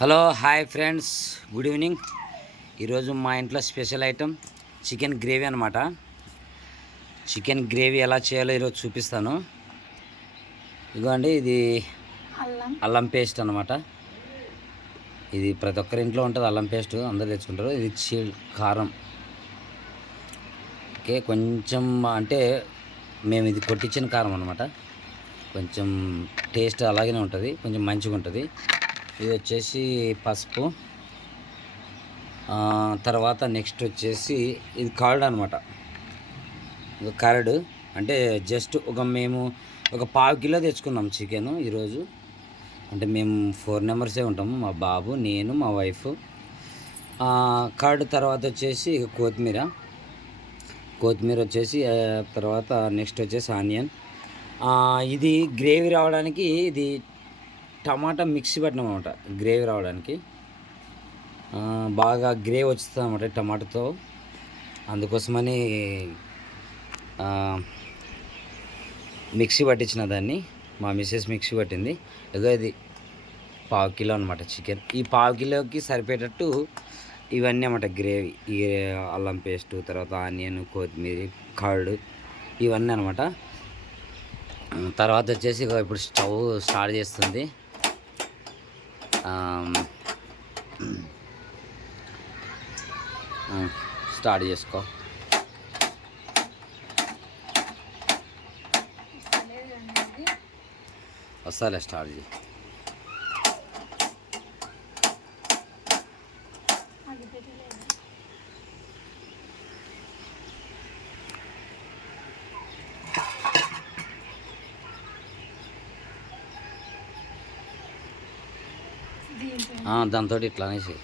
Hello hi friends, good evening. ఈరోజు మా ఇంట్లో స్పెషల్ ఐటెం చికెన్ గ్రేవీ అనమాట. చికెన్ గ్రేవీ ఎలా చేయాలో ఈరోజు చూపిస్తాను. ఇదిగోండి, ఇది అల్లం పేస్ట్ అనమాట. ఇది ప్రతి ఒక్కరి ఇంట్లో ఉంటుంది, అల్లం పేస్ట్ అందరు తెచ్చుకుంటారు. ఇది కారం. ఓకే, కొంచెం అంటే మేము ఇది కొట్టించిన కారం అనమాట. కొంచెం టేస్ట్ అలాగనే ఉంటుంది, కొంచెం మంచిగా ఉంటుంది. ఇది వచ్చేసి పసుపు. తర్వాత నెక్స్ట్ వచ్చేసి ఇది కర్డ్ అనమాట. కర్డ్ అంటే జస్ట్ మేము ఒక 1/2 కిలో తెచ్చుకున్నాం చికెన్ ఈరోజు. అంటే మేము 4 మెంబర్సే ఉంటాము, మా బాబు, నేను, మా వైఫ్. కర్డ్ తర్వాత వచ్చేసి కొత్తిమీర వచ్చేసి తర్వాత నెక్స్ట్ వచ్చేసి ఆనియన్. ఇది గ్రేవీ రావడానికి ఇది టమాటా మిక్సీ పెట్టినాం అనమాట. గ్రేవీ రావడానికి బాగా గ్రేవీ వస్తుంది అనమాట టమాటాతో. అందుకోసమని మిక్సీ పట్టించిన దాన్ని, మా మిస్సెస్ మిక్సీ పట్టింది. ఇక ఇది 1/2 కిలో అనమాట చికెన్. ఈ 1/2 కిలోకి సరిపోయేటట్టు ఇవన్నీ అన్నమాట గ్రేవీ. ఈ అల్లం పేస్టు, తర్వాత ఆనియన్, కొత్తిమీర, కర్డ్, ఇవన్నీ అనమాట. తర్వాత వచ్చేసి ఇప్పుడు స్టవ్ స్టార్ట్ చేస్తుంది. స్టార్ట్ చేసుకో. వస్తాలే, స్టార్ట్ చేయి. దాంతో ఇట్లా అనేసి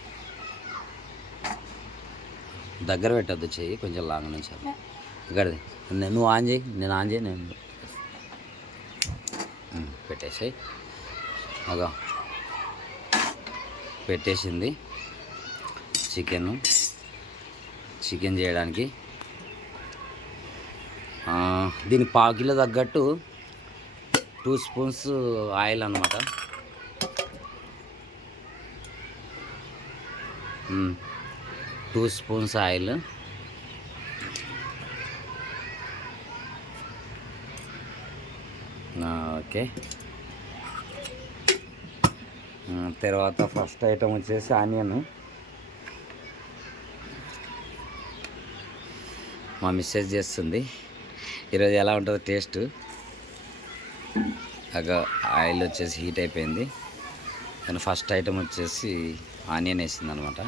దగ్గర పెట్టద్దు, చెయ్యి కొంచెం లాంగ్ నుంచి. ఇక్కడ నువ్వు ఆన్ చేయి, నేను ఆన్ చేయి, నేను పెట్టేసాయి. అగా పెట్టేసింది. చికెన్ చేయడానికి దీని 1/2 కిలో తగ్గట్టు 2 స్పూన్స్ ఆయిల్ అన్నమాట. 2 స్పూన్స్ ఆయిల్. ఓకే, తర్వాత ఫస్ట్ ఐటమ్ వచ్చేసి ఆనియన్. మా మిస్సెస్ చేస్తుంది ఈరోజు. ఎలా ఉంటుందో టేస్ట్. ఆయిల్ వచ్చేసి హీట్ అయిపోయింది. కానీ ఫస్ట్ ఐటమ్ వచ్చేసి ఆనియన్ వేసింది అనమాట.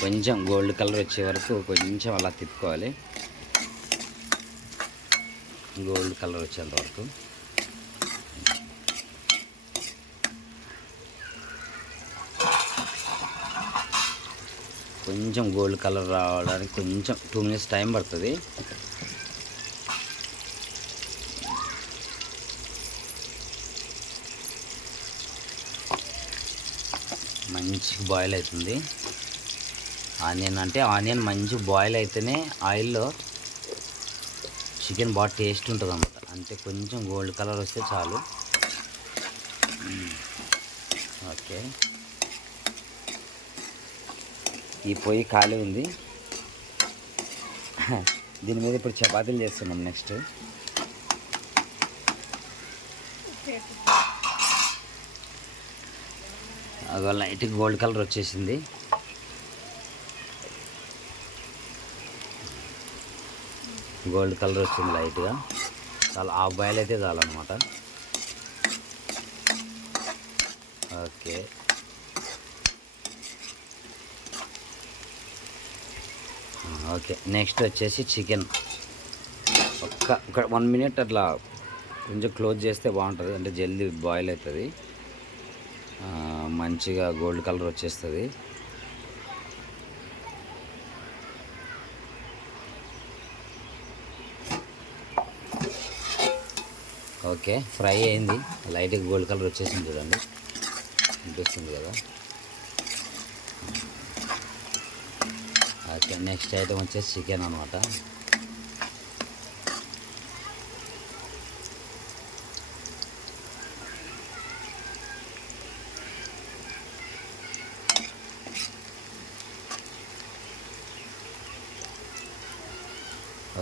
కొంచెం గోల్డ్ కలర్ వచ్చే వరకు కొంచెం అలా తిప్పుకోవాలి, గోల్డ్ కలర్ వచ్చేంత వరకు. కొంచెం గోల్డ్ కలర్ రావడానికి కొంచెం 2 మినిట్స్ టైం పడుతుంది. మంచి బాయిల్ అవుతుంది ఆనియన్. అంటే ఆనియన్ మంచి బాయిల్ అయితేనే ఆయిల్లో చికెన్ బాగా టేస్ట్ ఉంటుంది అన్నమాట. అంటే కొంచెం గోల్డ్ కలర్ వస్తే చాలు. ఓకే, ఈ పొయ్యి ఖాళీ ఉంది. దీని మీద ఇప్పుడు చపాతీలు చేస్తున్నాం. నెక్స్ట్ అది లైట్ గోల్డ్ కలర్ వచ్చేసింది. గోల్డ్ కలర్ వచ్చింది లైట్గా. చాలా హాఫ్ బాయిల్ అయితే చాలన్నమాట. ఓకే, నెక్స్ట్ వచ్చేసి చికెన్ ఒక 1 మినిట్ అట్లా కొంచెం క్లోజ్ చేస్తే బాగుంటుంది. అంటే జల్దీ బాయిల్ అవుతుంది, మంచిగా గోల్డ్ కలర్ వచ్చేస్తుంది. ఓకే, ఫ్రై అయింది, లైట్గా గోల్డ్ కలర్ వచ్చేసింది. చూడండి, అనిపిస్తుంది కదా. ఓకే, నెక్స్ట్ ఐటమ్ వచ్చేసి చికెన్ అనమాట.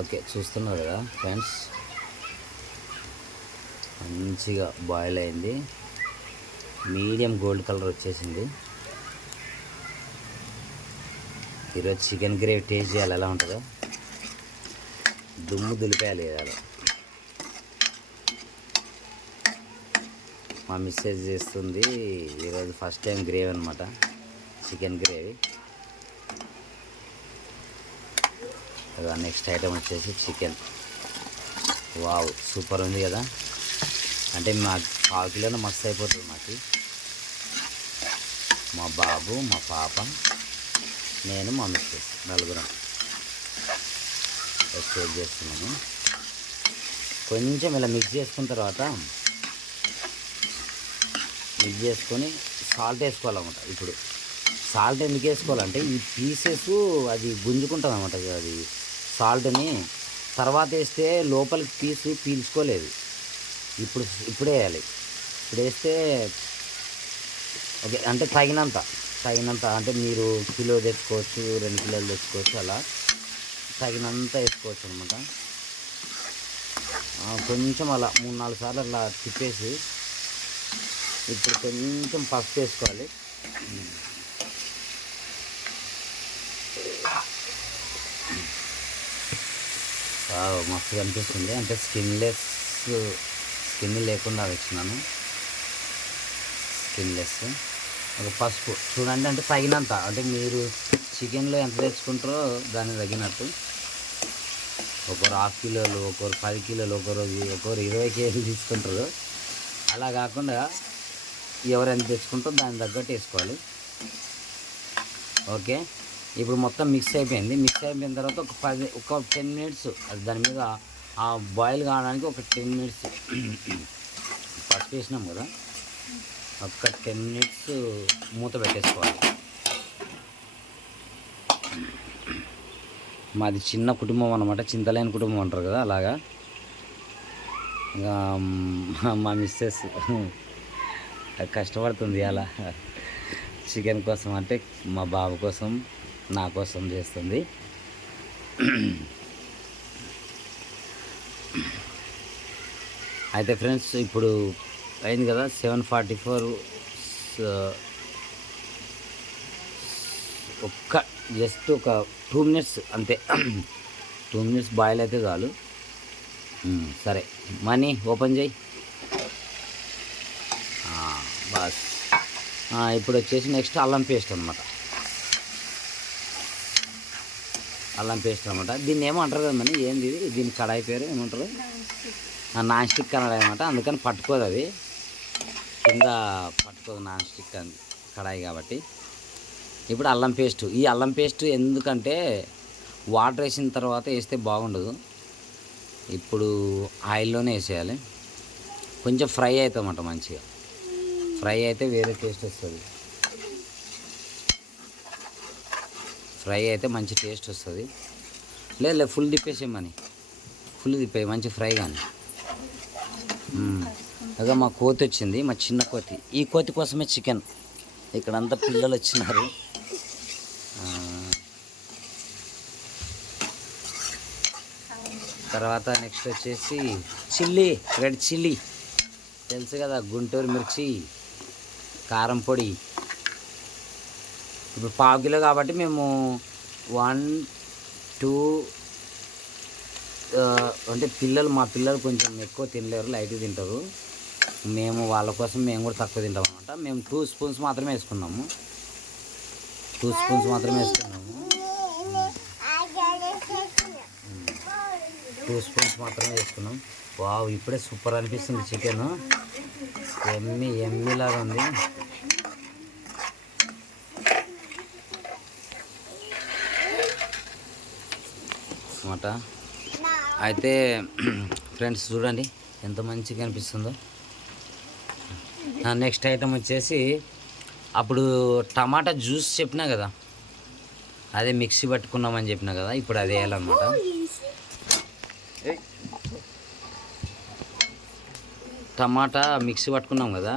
ఓకే, చూస్తున్నారు కదా ఫ్రెండ్స్, మంచిగా బాయిల్ అయింది, మీడియం గోల్డ్ కలర్ వచ్చేసింది. ఈరోజు చికెన్ గ్రేవీ టేస్ట్ చేయాలి, ఎలా ఉంటుందో దుమ్ము దులిపేయాలి కదా. మా మిస్సెస్ చేస్తుంది ఈరోజు ఫస్ట్ టైం గ్రేవీ అనమాట, చికెన్ గ్రేవీ. నెక్స్ట్ ఐటమ్ వచ్చేసి చికెన్. వావ్, సూపర్ ఉంది కదా. అంటే మా 1/4 కిలోనే మస్తు అయిపోతుంది మాకు. మా బాబు, మా పాప, నేను, మా మిస్సెస్ నలుగురం స్టేట్ చేస్తున్నాను. కొంచెం ఇలా మిక్స్ చేసుకున్న తర్వాత మిక్స్ చేసుకొని సాల్ట్ వేసుకోవాలన్నమాట. ఇప్పుడు సాల్ట్ ఎందుకు వేసుకోవాలంటే ఈ పీసెస్ అది గుంజుకుంటుంది అన్నమాట. అది సాల్ట్ని తర్వాత వేస్తే లోపలికి పీసు పీల్చుకోలేదు. ఇప్పుడు వేయాలి. ఇప్పుడు వేస్తే ఓకే, అంటే తగినంత అంటే మీరు కిలో తెచ్చుకోవచ్చు, 2 కిలోలు తెచ్చుకోవచ్చు, అలా తగినంత వేసుకోవచ్చు అనమాట. కొంచెం అలా 3-4 సార్లు అలా తిప్పేసి ఇప్పుడు కొంచెం పసుపు వేసుకోవాలి. మస్తు కనిపిస్తుంది. అంటే స్కిన్ లేకుండా వేసినాను, స్కిన్లెస్. ఒక పసుపు చూడండి, అంటే తగినంత, అంటే మీరు చికెన్లో ఎంత తెచ్చుకుంటారో దానికి తగినట్టు. ఒకరు 1/2 కిలోలు, ఒకరు 10 కిలోలు, ఒకరు 20 కేజీలు తీసుకుంటారు. అలా కాకుండా ఎవరు ఎంత తెచ్చుకుంటారో దాన్ని తగ్గట్టు వేసుకోవాలి. ఓకే, ఇప్పుడు మొత్తం మిక్స్ అయిపోయింది. మిక్స్ అయిపోయిన తర్వాత ఒక 10 మినిట్స్ అది దాని మీద ఆ బాయిల్ కావడానికి ఒక 10 మినిట్స్ పసుపు వేసినాం కదా, ఒక 10 మినిట్స్ మూత పెట్టేసుకోవాలి. మాది చిన్న కుటుంబం అన్నమాట, చింతలేని కుటుంబం అంటారు కదా, అలాగా. ఇంకా మా మిస్సెస్ కష్టపడుతుంది అలా చికెన్ కోసం, అంటే మా బాబు కోసం, నా కోసం చేస్తుంది. అయితే ఫ్రెండ్స్, ఇప్పుడు అయింది కదా 7:44. జస్ట్ ఒక 2 మినిట్స్ అంతే. 2 మినిట్స్ బాయిల్ అయితే చాలు. సరే, మనీ ఓపెన్ చేయి. బస్. ఇప్పుడు వచ్చేసి నెక్స్ట్ అల్లం పేస్ట్ అనమాట. అల్లం పేస్ట్ అనమాట. దీన్ని ఏమో అంటారు కదా మనీ, ఏంది ఇది? దీని కడాయి పేరు ఏమంటారు? నాన్ స్టిక్ కడాయి అనమాట. అందుకని పట్టుకోదు, అది కింద పట్టుకోదు, నాన్ స్టిక్ కడాయి కాబట్టి. ఇప్పుడు అల్లం పేస్ట్. ఈ అల్లం పేస్ట్ ఎందుకంటే వాటర్ వేసిన తర్వాత వేస్తే బాగుండదు, ఇప్పుడు ఆయిల్లోనే వేసేయాలి. కొంచెం ఫ్రై అవుతామన్నమాట, మంచిగా ఫ్రై అయితే వేరే టేస్ట్ వస్తుంది. ఫ్రై అయితే మంచి టేస్ట్ వస్తుంది. లేదు ఫుల్ తిప్పేసేయమని, ఫుల్ తిప్పేయి, మంచి ఫ్రై కానీ. అదే మా కోతి వచ్చింది, మా చిన్న కోతి. ఈ కోతి కోసమే చికెన్. ఇక్కడంతా పిల్లలు వచ్చినారు. తర్వాత నెక్స్ట్ వచ్చేసి చిల్లీ, రెడ్ చిల్లీ తెలుసు కదా, గుంటూరు మిర్చి, కారం పొడి. ఇప్పుడు 1/2 కిలో కాబట్టి మేము 1, 2 అంటే మా పిల్లలు కొంచెం ఎక్కువ తినలేరు, లైట్గా తింటారు. మేము వాళ్ళ కోసం మేము కూడా తక్కువ తింటాం అనమాట. మేము 2 స్పూన్స్ మాత్రమే వేసుకున్నాము. 2 స్పూన్స్ మాత్రమే వేసుకున్నాము. 2 స్పూన్స్ మాత్రమే వేసుకున్నాం. వావ్, ఇప్పుడే సూపర్ అనిపిస్తుంది చికెన్. ఎమ్మిలాగా ఉంది. అన్నమాట. అయితే ఫ్రెండ్స్ చూడండి ఎంత మంచిగా అనిపిస్తుందో. నెక్స్ట్ ఐటమ్ వచ్చేసి, అప్పుడు టమాటా జ్యూస్ చెప్పినా కదా, అదే మిక్సీ పట్టుకున్నామని చెప్పినా కదా, ఇప్పుడు అదే వేయాలన్నమాట. టమాటా మిక్సీ పట్టుకున్నాం కదా,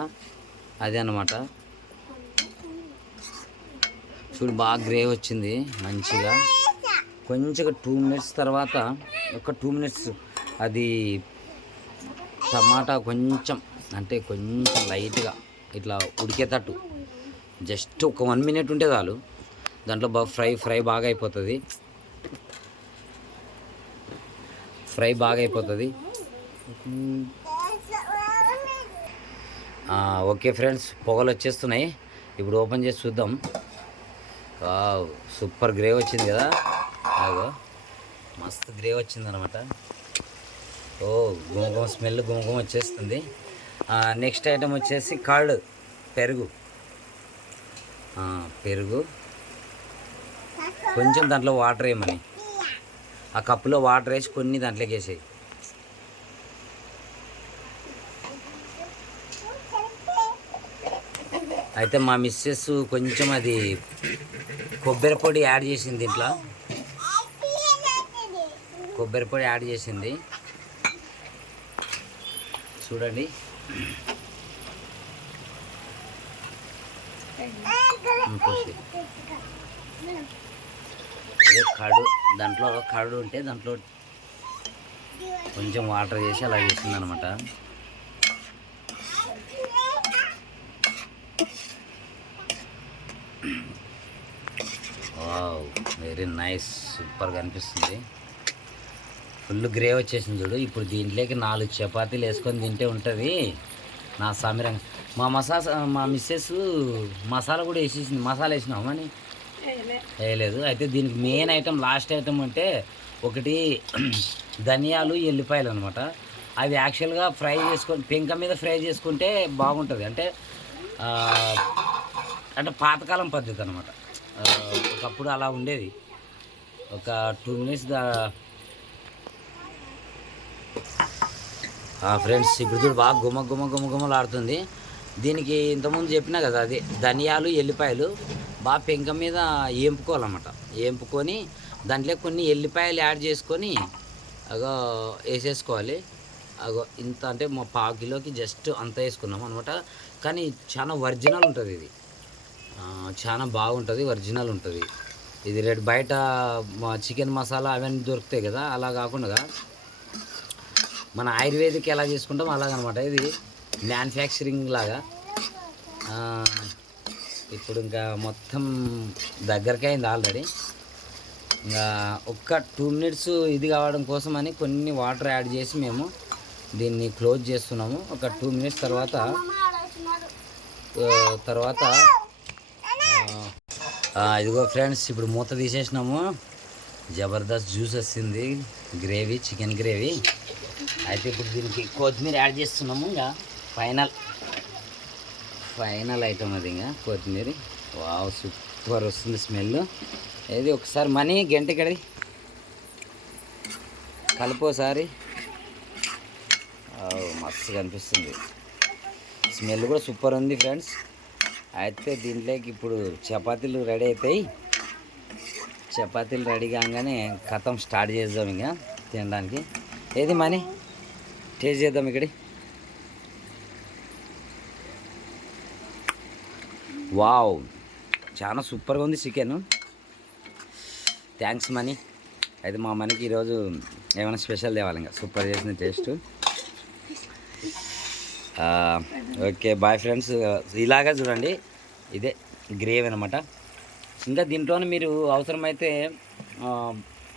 అదే అన్నమాట. చూడు, బాగా గ్రేవీ వచ్చింది మంచిగా. కొంచెం 2 మినిట్స్ తర్వాత ఒక 2 మినిట్స్ అది టమాటా కొంచెం అంటే కొంచెం లైట్గా ఇట్లా ఉడికేటట్టు జస్ట్ ఒక 1 మినిట్ ఉంటే చాలు. దాంట్లో ఫ్రై బాగా అయిపోతుంది. ఓకే ఫ్రెండ్స్, పొగలు వచ్చేస్తున్నాయి. ఇప్పుడు ఓపెన్ చేసి చూద్దాం. సూపర్ గ్రేవ్ వచ్చింది కదా. అదో మస్తు గ్రేవ్ వచ్చింది అనమాట. గుమగుమ స్మెల్ గుమగుమ వచ్చేస్తుంది. నెక్స్ట్ ఐటెం వచ్చేసి కర్డ్, పెరుగు. పెరుగు కొంచెం దాంట్లో వాటర్ వేయమని, ఆ కప్పులో వాటర్ వేసి కొన్ని దాంట్లోకి వేసేయి. అయితే మా మిస్సెస్ కొంచెం అది కొబ్బరి పొడి యాడ్ చేసింది దీంట్లో. కొబ్బరి పొడి యాడ్ చేసింది చూడండి. అదే కడు, దాంట్లో కడు ఉంటే దాంట్లో కొంచెం వాటర్ చేసి అలా చేసింది అనమాట. వెరీ నైస్, సూపర్గా అనిపిస్తుంది. ఫుల్ గ్రేవ్ వచ్చేసింది చూడు. ఇప్పుడు దీంట్లోకి 4 చపాతీలు వేసుకొని తింటే ఉంటుంది నా సామిరంగా. మా మిస్సెస్ మసాలా కూడా వేసేసింది. మసాలా వేసినావు అని వేయలేదు. అయితే దీనికి మెయిన్ ఐటెం, లాస్ట్ ఐటెం అంటే ఒకటి ధనియాలు, ఎల్లిపాయలు అనమాట. అవి యాక్చువల్గా ఫ్రై చేసుకొని పెంక మీద ఫ్రై చేసుకుంటే బాగుంటుంది. అంటే పాతకాలం పద్ధతి అనమాట. ఒకప్పుడు అలా ఉండేది. ఒక 2 మినిట్స్ ఫ్రెండ్స్ ఇప్పుడు చూడు బాగా గుమలాడుతుంది. దీనికి ఇంతకుముందు చెప్పినా కదా, అది ధనియాలు, ఎల్లిపాయలు బాగా పెంక మీద వేంపుకోవాలన్నమాట. వేంపుకొని దాంట్లో కొన్ని ఎల్లిపాయలు యాడ్ చేసుకొని వేసేసుకోవాలి. ఇంత అంటే మా 1/2 కిలోకి జస్ట్ అంత వేసుకున్నాం అనమాట. కానీ చాలా ఒరిజినల్ ఉంటుంది ఇది. చాలా బాగుంటుంది, ఒరిజినల్ ఉంటుంది ఇది. బయట చికెన్ మసాలా అవన్నీ దొరుకుతాయి కదా, అలా కాకుండా మన ఆయుర్వేదిక్ ఎలా చేసుకుంటాం అలాగనమాట. ఇది మ్యానుఫ్యాక్చరింగ్ లాగా. ఇప్పుడు ఇంకా మొత్తం దగ్గరికి అయింది ఆల్రెడీ. ఇంకా ఒక్క 2 మినిట్స్ ఇది కావడం కోసం అని కొన్ని వాటర్ యాడ్ చేసి మేము దీన్ని క్లోజ్ చేస్తున్నాము. ఒక 2 మినిట్స్ తర్వాత ఇదిగో ఫ్రెండ్స్, ఇప్పుడు మూత తీసేసినాము. జబర్దస్త్ జ్యూస్ వస్తుంది, గ్రేవీ, చికెన్ గ్రేవీ. అయితే ఇప్పుడు దీనికి కొత్తిమీర యాడ్ చేస్తున్నాము. ఇంకా ఫైనల్ ఐటమ్ అది. ఇంకా కొత్తిమీర. వావ్, సూపర్ వస్తుంది స్మెల్. ఏది ఒకసారి మనీ గంటకడి కలుపోసారి. మస్తుగా అనిపిస్తుంది. స్మెల్ కూడా సూపర్ ఉంది ఫ్రెండ్స్. అయితే దీంట్లోకి ఇప్పుడు చపాతీలు రెడీ అవుతాయి. చపాతీలు రెడీ కాగానే కథం స్టార్ట్ చేద్దాం ఇంకా తినడానికి. ఏది మనీ టేస్ట్ చేద్దాం ఇక్కడ. వావ్, చాలా సూపర్గా ఉంది చికెన్. Thanks money. అయితే మా మనీకి ఈరోజు ఏమైనా స్పెషల్ తేవాలి. ఇంకా సూపర్ చేసిన టేస్ట్. Okay bye friends. ఇలాగా చూడండి, ఇదే గ్రేవీ అనమాట. ఇంకా దీంట్లోనే మీరు అవసరమైతే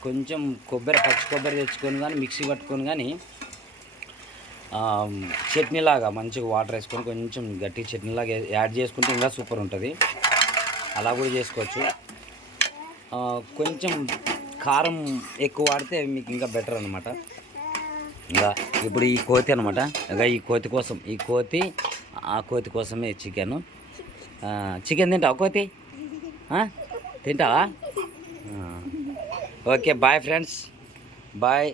కొంచెం పచ్చి కొబ్బరి తెచ్చుకొని కానీ మిక్సీ పట్టుకొని కానీ చట్నీలాగా మంచిగా వాటర్ వేసుకొని కొంచెం గట్టి చట్నీలాగా యాడ్ చేసుకుంటే ఇంకా సూపర్ ఉంటుంది. అలా కూడా చేసుకోవచ్చు. కొంచెం కారం ఎక్కువ వాడితే మీకు ఇంకా బెటర్ అనమాట. ఇంకా ఇప్పుడు ఈ కోతి అనమాట. ఇంకా ఈ కోతి కోసమే చికెన్ తింటావా? కోతి తింటావా? Okay bye friends, bye.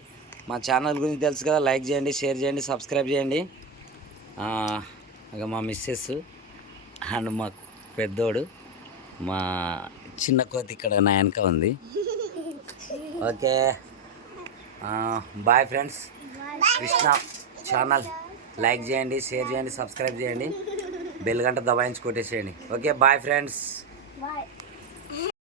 మా ఛానల్ గురించి తెలుసు కదా, లైక్ చేయండి, షేర్ చేయండి, సబ్స్క్రైబ్ చేయండి. ఇక మా మిస్సెస్ అండ్ మా పెద్దోడు, మా చిన్న కోతి ఇక్కడ నా వెనక ఉంది. Okay bye friends. Krishna channel like చేయండి, షేర్ చేయండి, సబ్స్క్రైబ్ చేయండి, బెల్ గంట దబాయించి కొట్టేసేయండి. Okay bye friends.